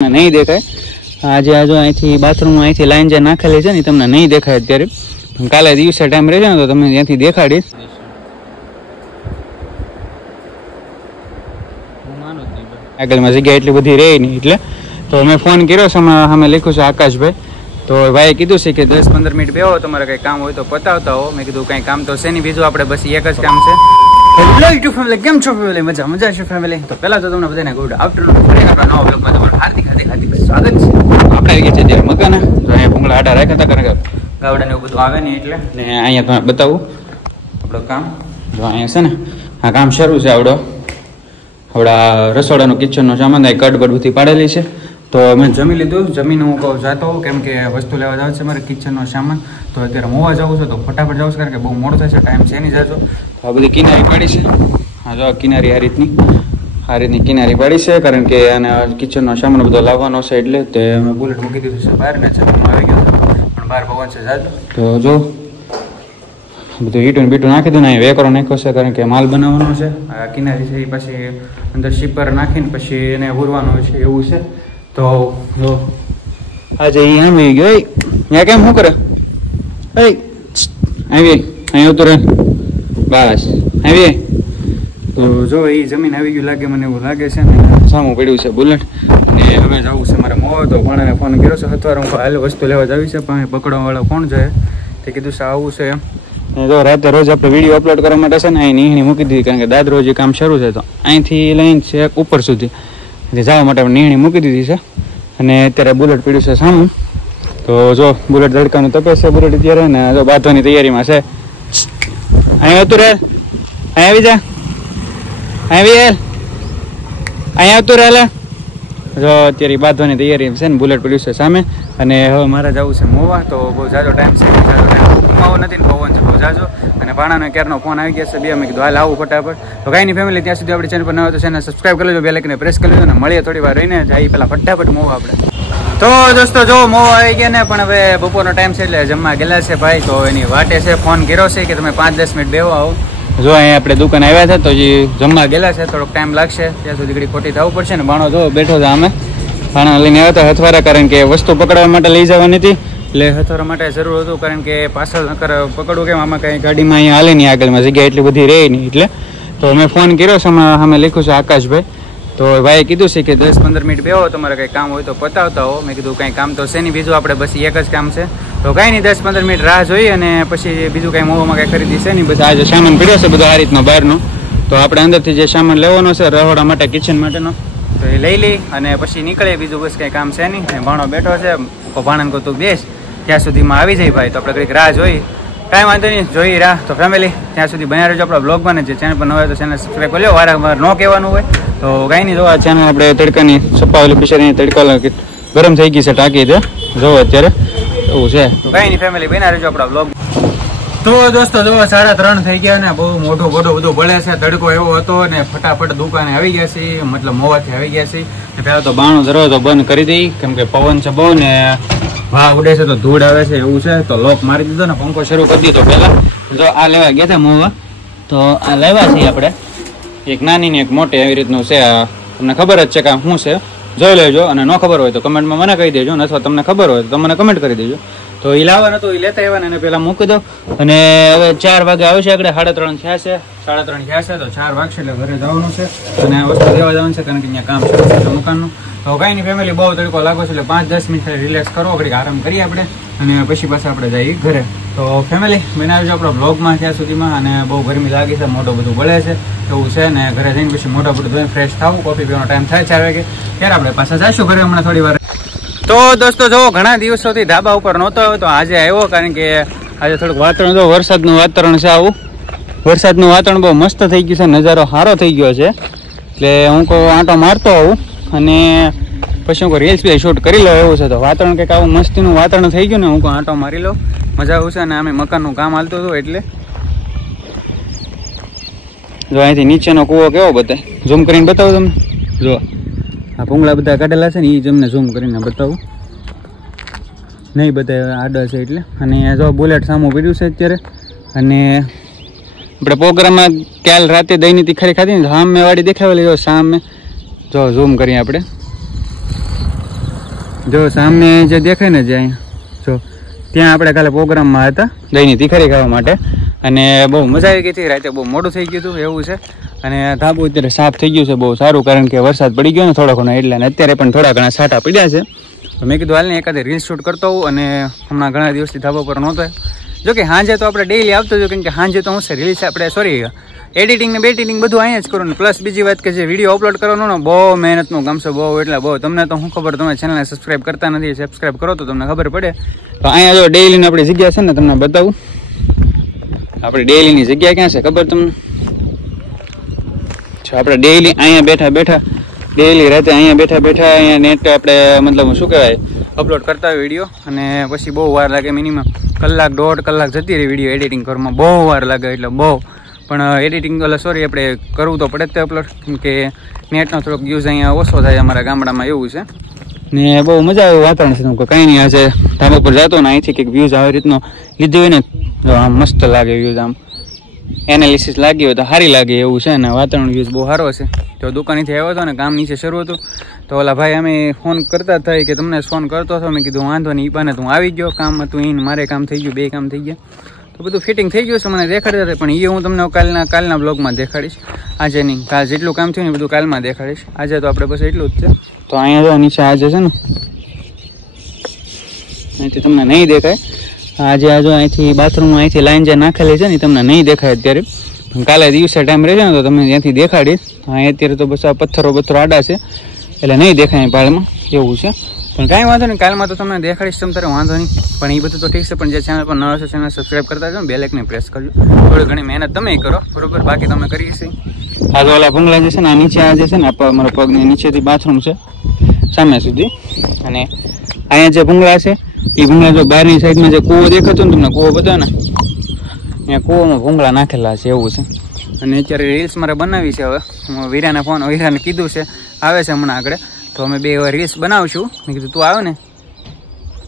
नहीं देखाय आज आज અહીંથી બાથરૂમ અહીંથી લાઈન જે નાખેલી છે ને તમને નહીં દેખાય અત્યારે કાલે દિવસે ટાઈમ રહેશે ને તો તમને ત્યાંથી દેખાડીશ આગળમાં જગ્યા એટલી બધી રહે નહીં એટલે તો મેં ફોન કર્યો છે અમે લખ્યું છે આકાશભાઈ તો ભાઈએ કીધું છે કે 10-15 મિનિટ બેહો તમારે કંઈ કામ હોય તો પતાવતા હો મેં કીધું કંઈ કામ તો છે નહીં બીજું આપણે બસ એક જ કામ છે હેલો યુટ્યુબ ફેમિલી કેમ છો ફેમિલી મજા છે ફેમિલી તો પહેલા તો તમને બધાને ગુડ આફ્ટરનૂન આપણા નવા બ્લોગમાં તમારું હાર્દિક સ્વાગત છે આપણે આવી ગયા છે ત્યારે મકાને તો અહીંયા ભૂંગળા આટા રાખ્યા હતા કારણ કે ગાવડાને એવું બધું આવે નહીં એટલે ને અહીંયા તમે બતાવું આપણું કામ જો અહીંયા છે ને આ કામ શરૂ છે આપણા રસોડાનું કિચનનો સામાન કટબડ બધી પાડેલી છે તો મેં જમી લીધું જમીને હું કહું જાતો હોઉં કેમ કે વસ્તુ લેવા જાવ છે મારે કિચનનો સામાન તો અત્યારે મોવા જવું છે તો ફટાફટ જાઉં છે કારણ કે બહુ મોડું થશે ટાઈમ છે નહીં જતો તો આ બધી કિનારી પાડી છે હા જો કિનારી આ રીતની કિનારી પાડી છે કારણ કે આને કિચનનો સામાન બધો લાવવાનો છે એટલે તે મેં બુલેટ મૂકી દીધું છે બહાર ને જમીનમાં આવી ગયો પણ બહાર પવન છે જાજો તો જો બધું ઈટું બીટું નાખી દઉં ને અહીં વેકરો નાખ્યો છે કારણ કે માલ બનાવવાનો છે આ કિનારી છે એ પછી અંદર શીપર નાખીને પછી એને ઉરવાનો છે એવું છે તો જો આજે એ આવી ગયો ત્યાં કેમ શું કરે આવી અહીં ઉતરે બસ આવી તો જો એ જમીન આવી ગયું લાગે મને એવું લાગે છે ને સામું પડ્યું છે બુલેટ ને હવે જવું છે મારે મોવા તો ભાણાને ફોન કર્યો છે અત્યારે હું હાલ વસ્તુ લેવા જાવી છે પણ પકડવાવાળો કોણ જાય તે કીધું છે આવું છે એમ જો રાતે રોજ આપણે વિડીયો અપલોડ કરવા માટે છે ને અહીં નીહણી મૂકી દીધી કારણ કે દાદરોજ કામ શરૂ છે તો અહીંથી લઈને છે ઉપર સુધી જવા માટે નીહણી મૂકી દીધી છે અને અત્યારે બુલેટ પીડ્યું છે સામું તો જો બુલેટ ધડકાનું તપે છે બુલેટ અત્યારે ને જો બાંધવાની તૈયારીમાં છે અહીં આવતું રહે અહીં આવી જા અહીં આવતું રહે જો અત્યારે બાંધવાની તૈયારી છે ને બુલેટ પીડ્યું છે સામે અને હવે મારે જવું છે મોવા તો બહુ જાજો ટાઈમ છે ઘુમાવો નથી ને પવન છે બહુ જાજો અને ભાણાનો ક્યારનો ફોન આવી ગયા છે બે મેં કીધું હાલ આવું ફટાફટ તો કાંઈ નહીં ફેમિલી ત્યાં સુધી આપણી ચેનલ પર ન હોય તો ચેનલ સબસ્ક્રાઈબ કરી લેજો બે લાઈકને પ્રેસ કરી લેજો ને મળીએ થોડી વાર રહીને જાય પહેલાં ફટાફટ મોવા આપણે તો દોસ્તો જો મોવા આવી ગયા ને પણ હવે બપોરનો ટાઈમ છે એટલે જમવા ગયેલા છે ભાઈ તો એની વાટે છે ફોન કર્યો છે કે તમે 5-10 મિનિટ બેહો આવો જો અહીંયા આપણે દુકાન આવ્યા છે તો જે જમવા ગયેલા છે થોડોક ટાઈમ લાગશે ત્યાં સુધી ઘડી ખોટી થવું પડશે ને ભાણો જો બેઠો છે અમે ભાણા લઈને આવ્યા હતા હથવારા કારણ કે વસ્તુ પકડવા માટે લઈ જવાની હતી એટલે હથવારા માટે જરૂર હતું કારણ કે પાછળ નકર પકડવું કેમ આમાં કંઈ ગાડીમાં અહીંયા હાલે નહીં આગળમાં જગ્યા એટલી બધી રહે નહીં એટલે તો મેં ફોન કર્યો છે અમે લખ્યું છે આકાશભાઈ તો ભાઈએ કીધું છે કે 10-15 મિનિટ બેહો તમારે કંઈ કામ હોય તો પતાવતા હો મેં કીધું કંઈ કામ તો છે નહીં બીજું આપણે બસ એક જ કામ છે તો કાંઈ નહીં 10-15 મિનિટ રાહ જોઈએ અને પછી બીજું કાંઈ મોવામાં કાંઈ ખરીદી છે નહીં બસ આજે સામાન પીડ્યો છે બધો આ રીતનો બહારનો તો આપણે અંદરથી જે સામાન લેવાનો છે રહોડા માટે કિચન માટેનો તો એ લઈ લઈ અને પછી નીકળે બીજું બસ કંઈ કામ છે નહીં ભાણો બેઠો છે ભાણાને કહું તું બેસ ત્યાં સુધીમાં આવી જાય ભાઈ તો આપણે કંઈક રાહ જોઈ કાંઈ વાંધો નહીં જોઈ રાહ તો ફેમિલી ત્યાં સુધી બનાવી રહેજો આપણા બ્લોગમાં ને જે ચેનલ પર ન હોય તો ચેનલ સબસ્ક્રાઈબ કરી લો વારંવાર ન કહેવાનું હોય તો કાંઈ નહીં જો આ ચેનલ આપણે તડકાની સપ્પાવેલી બિચારી તડકા ગરમ થઈ ગઈ છે ટાંકી દે જો અત્યારે એવું છે તો કાંઈ નહીં ફેમિલી બનાવી રહેજો આપણા બ્લોગ તો દોસ્તો જો 3:30 થઈ ગયા ને બહુ મોટું બધું બળે છે તડકો એવો હતો ને ફટાફટ દુકાને આવી ગયા છે મતલબ મોવાથી આવી ગયા છે પહેલાં તો બાણું દરવાજો બંધ કરી દઈ કેમ કે પવન છે બહુ ને વાહ ઉડે છે તો ધૂળ આવે છે એવું છે તો લોક મારી દીધો ને પંખો શરૂ કરી દીધો પહેલાં જો આ લેવા ગયા હતા મોવા તો આ લેવા છીએ આપણે એક નાની ને એક મોટી એવી રીતનું છે આ તમને ખબર જ છે કે શું છે જોઈ લેજો અને ન ખબર હોય તો કમેન્ટમાં મને કહી દેજો અથવા તમને ખબર હોય તો મને કમેન્ટ કરી દેજો તો એ લાવવાનું હતું એ લેતા આવ્યા ને પહેલાં મૂકી દો અને હવે 4 વાગે આવશે આગળ 3:30 થયા છે 3:30 થયા છે તો 4 વાગશે એટલે ઘરે જવાનું છે અને આ વસ્તુ લેવા જવાનું છે કારણ કે અહીંયા કામ શરૂ છે દુકાનનું તો કાંઈ નહીં ફેમિલી બહુ તડકો લાગો છે એટલે 5-10 મિનિટ રિલેક્સ કરો ઘડીક આરામ કરીએ આપણે અને પછી પાછા આપણે જઈએ ઘરે તો ફેમિલી બનાવજો આપણા બ્લોગમાં ત્યાં સુધીમાં અને બહુ ગરમી લાગી છે મોઢું બધું બળે છે એવું છે ને ઘરે જઈને પછી મોઢું બધું ધોઈને ફ્રેશ થવું કોફી પીવાનો ટાઈમ થાય 4 વાગે ત્યારે આપણે પાછા જઈશું ઘરે હમણાં થોડી વાર તો દોસ્તો જો ઘણા દિવસોથી ધાબા ઉપર નહોતો આવ્યો તો આજે આવ્યો કારણ કે આજે થોડુંક વાતાવરણ જો વરસાદનું વાતાવરણ છે આવું વરસાદનું વાતાવરણ બહુ મસ્ત થઈ ગયું છે નજારો સારો થઈ ગયો છે એટલે હું કહું આંટો મારતો આવું અને પછી હું રીલ્સ બી શૂટ કરી લો એવું છે તો વાતાવરણ કંઈક આવું મસ્તીનું વાતાવરણ થઈ ગયું ને હું કહું આંટો મારી લો મજા આવશે અને અમે મકાનનું કામ હાલતું હતું એટલે જો અહીંથી નીચેનો કૂવો કેવો બતાવે ઝૂમ કરીને બતાવું તમને જો આ ભૂંગળા બધા કાઢેલા છે ને એ જ અમને ઝૂમ કરીને બતાવું નહીં બધા આડા છે એટલે અને જો બુલેટ સામું પીડ્યું છે અત્યારે અને આપણે પ્રોગ્રામમાં કાલ રાતે દહીંની તીખારી ખાધી ને સામે વાળી દેખાવેલી જો સામે જો ઝૂમ કરીએ આપણે જો સામે જે દેખાય ને જે અહીંયા જો ત્યાં આપણે કાલે પ્રોગ્રામમાં હતા દહીંની તીખારી ખાવા માટે અને બહુ મજા આવી ગઈ હતી. રાતે બહુ મોડું થઈ ગયું હતું એવું છે અને ધાબુ અત્યારે સાફ થઈ ગયું છે બહુ સારું, કારણ કે વરસાદ પડી ગયો ને થોડો ઘણો એટલે અને અત્યારે પણ થોડા ઘણા છાંટા પડ્યા છે. તો મેં કીધું હાલને એકાદે રીલ શૂટ કરતો હોઉં અને હમણાં ઘણા દિવસથી ધાબા પર નહોતો. જો કે સાંજે તો આપણે ડેઈલી આવતો જો, કેમ કે સાંજે તો હું છે રીલ્સ આપણે એડિટિંગ ને બેટિંગ બધું અહીંયા જ કરું ને પ્લસ બીજી વાત કે જે વિડીયો અપલોડ કરવાનો ને બહુ મહેનતનું કામ છે, બહુ એટલે બહુ. તમને તો શું ખબર, તમે ચેનલને સબસ્ક્રાઈબ કરતા નથી, સબસ્ક્રાઈબ કરો તો તમને ખબર પડે. તો અહીંયા જો ડેઈલીની આપણી જગ્યા છે ને તમને બતાવું. આપણી ડેઈલીની જગ્યા ક્યાં છે ખબર તમને? આપણે ડેઈલી અહીંયા બેઠા ડેઈલી રાતે અહીંયા બેઠા અહીંયા નેટ આપણે મતલબ શું કહેવાય અપલોડ કરતા હોય વિડીયો અને પછી બહુ વાર લાગે, મિનિમમ કલાક 1.5 કલાક જતી રહી વિડીયો એડિટિંગ કરવામાં, બહુ વાર લાગે એટલે બહુ. પણ એડિટિંગ આપણે કરવું તો પડે જ તે અપલોડ, કેમ કે નેટનો થોડોક યુઝ અહીંયા ઓછો થાય અમારા ગામડામાં એવું છે. ને બહુ મજા આવે વાતાવરણ છે, કંઈ નહીં આજે ધાબા પર જતો ને અહીંથી કંઈક વ્યૂઝ આવી રીતનો લીધું હોય ને તો આમ મસ્ત લાગે વ્યૂઝ, આમ એનાલિસિસ લાગી હોય તો સારી લાગે એવું છે ને વાતાવરણ વ્યૂઝ બહુ સારો છે. તો દુકાનેથી આવ્યો હતો ને કામ નીચે શરૂ હતું તો ઓલા ભાઈ અમે ફોન કરતા થાય કે તમને ફોન કરતો હતો, મેં કીધું વાંધો નહીં, ઈ બાને તું આવી ગયો, કામ હતું એને મારે કામ થઈ ગયું, 2 કામ થઈ ગયા. તો બધું ફિટિંગ થઈ ગયું છે, મને દેખાડતા હતા પણ એ હું તમને કાલના બ્લોગમાં દેખાડીશ. આજે નહીં, કાલ જેટલું કામ થયું ને બધું કાલમાં દેખાડીશ. આજે તો આપણે બસ એટલું જ છે. તો અહીંયા જો નીચે આજે છે ને અહીંથી તમને નહીં દેખાય, આજે આજો અહીંથી બાથરૂમમાં અહીંથી લાઈન જે નાખેલી છે ને તમને નહીં દેખાય અત્યારે, કાલે દિવસે ટાઈમ રહેશે ને તો તમને ત્યાંથી દેખાડીશ. અહીં અત્યારે તો બસ આ પથ્થરો આડા છે એટલે નહીં દેખાય પાળમાં એવું છે. પણ કાંઈ વાંધો નહીં, કાલમાં તો તમને દેખાડીશ તમ તારે વાંધો નહીં. પણ એ બધું તો ઠીક છે, પણ જે ચેનલ પર નવા છે ચેનલ સબસ્ક્રાઈબ કરતા જાઓ, બેલ આઇકન પ્રેસ કરજો. થોડી ઘણી મહેનત તમે કરો બરોબર, બાકી તમે કરી છે. આ તો ઓલા ભૂંગળા જે છે ને આ નીચે આ જે છે ને અમારા પગની નીચેથી બાથરૂમ છે સામે સુધી, અને અહીંયા જે ભૂંગળા છે એ ભૂંગળા જો બહારની સાઈડમાં જે કૂવો દેખાતો ને તમને કૂવો બતાવે ને અહીંયા કૂવામાં ભૂંગળા નાખેલા છે એવું છે. અને અત્યારે રીલ્સ મારે બનાવી છે, હવે હું વીરાને કીધું છે આવે છે હમણાં આગળ, તો અમે 2 રીલ્સ બનાવશું. મેં કીધું તું આવે ને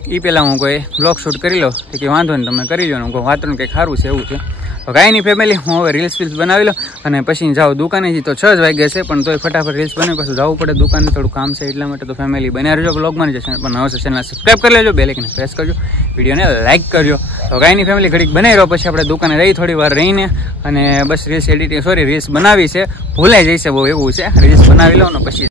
એ પહેલાં હું કોઈ બ્લોગ શૂટ કરી લો, કે વાંધો નહીં તમે કરી લો ને, હું વાતનું કંઈક સારું છે એવું છે. તો કાંઈ નહીં ફેમિલી, હું હવે રીલ્સ બનાવી લો અને પછી જાઉં દુકાનેથી. તો 6 જ વાગ્યા છે પણ તોય ફટાફટ રીલ્સ બનાવી પાછું જવું પડે દુકાને, થોડું કામ છે એટલા માટે. તો ફેમિલી બન્યા રહેજો બ્લોગમાં, જે ચેનલ પર નવો છે ચેનલ સબસ્ક્રાઈબ કરી લેજો, બેલ આઇકન પ્રેસ કરજો, વિડીયોને લાઇક કરજો. તો કાંઈ નહીં ફેમિલી, ઘડીક બનાવી રહ્યો પછી આપણે દુકાને રહી થોડી વાર રહીને અને બસ રીલ્સ બનાવી છે, ભૂલાઈ જઈશે બહુ એવું છે. રીલ્સ બનાવી લો ને પછી